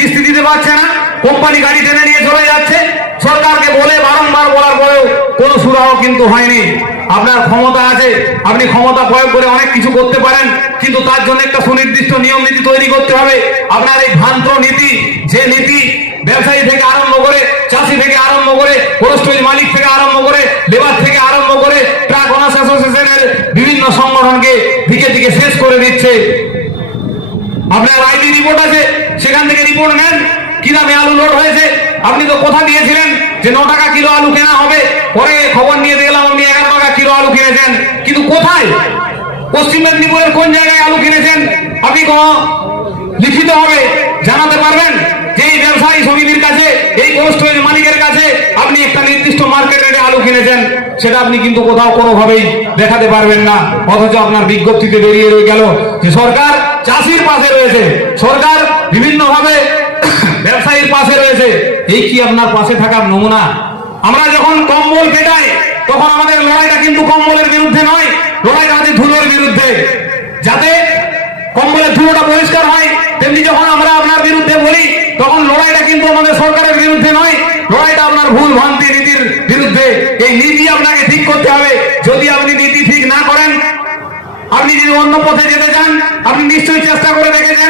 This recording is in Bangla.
কিস্তি দিতে পারছে না, কোম্পানি গাড়ি টেনে নিয়ে চলে যাচ্ছে। সরকারকে বলে বারংবার বলার পরেও কোনো সুরাহ কিন্তু হয়নি। আপনার ক্ষমতা আছে, আপনি ক্ষমতা প্রয়োগ করে অনেক কিছু করতে পারেন, কিন্তু তার জন্য একটা সুনির্দিষ্ট নিয়ম নীতি তৈরি করতে হবে। আপনার এই ভ্রান্ত নীতি, যে নীতি ব্যবসায়ী থেকে আরম্ভ করে, চাষি থেকে আরম্ভ করে, কোল্ড স্টোরেজ মালিক থেকে আরম্ভ করে, লেবার থেকে আরম্ভ করে, ট্রাক ওনার্স অ্যাসোসিয়েশনের বিভিন্ন সংগঠনকে দিকে দিকে শেষ করে দিচ্ছে। আপনার আইডি রিপোর্ট আছে, সেখান থেকে রিপোর্ট নেন কি দামে আলু লোড হয়েছে। আপনি তো কথা দিয়েছিলেন যে 9 টাকা কিলো আলু কেনা হবে, পরে খবর নিয়ে দেখলাম আপনি 11 টাকা কিলো আলু কিনেছেন। কিন্তু কোথায়, পশ্চিম মেদিনীপুরের কোন জায়গায় আলু কিনেছেন আপনি কোন লিখিত ভাবে জানাতে পারবেন? যে এই ব্যবসায়ী সমিতির কাছে, এই কোল্ড স্টোরেজ মালিকের কাছে আপনি একটা নির্দিষ্ট মার্কেট রেটে আলু কিনেছেন, সেটা আপনি কিন্তু কোথাও কোনোভাবেই দেখাতে পারবেন না। অথচ আপনার বিজ্ঞপ্তিতে বেরিয়ে রয়ে গেল যে সরকার চাষির পাশে রয়েছে, সরকার বিভিন্ন ভাবে ব্যবসায়ীর পাশে রয়েছে। এই কি আপনার পাশে থাকার নমুনা? আমরা যখন কম্বল পেটাই, তখন আমাদের লড়াইটা কিন্তু কম্বলের বিরুদ্ধে নয়, লড়াইটা আছে ধুলোর বিরুদ্ধে। যাতে কম্বলের ধুলোটা পরিষ্কার হয়, তেমনি যখন আমরা আপনার বিরুদ্ধে বলি, তখন লড়াইটা কিন্তু আমাদের সরকারের বিরুদ্ধে নয়, লড়াইটা আপনার ভুল ভ্রান্তি নীতির বিরুদ্ধে। এই নীতি আপনাকে ঠিক করতে হবে। যদি আপনি নীতি ঠিক না করেন, আপনি যদি অন্য পথে যেতে চান, আপনি নিশ্চয়ই চেষ্টা করে দেখেছেন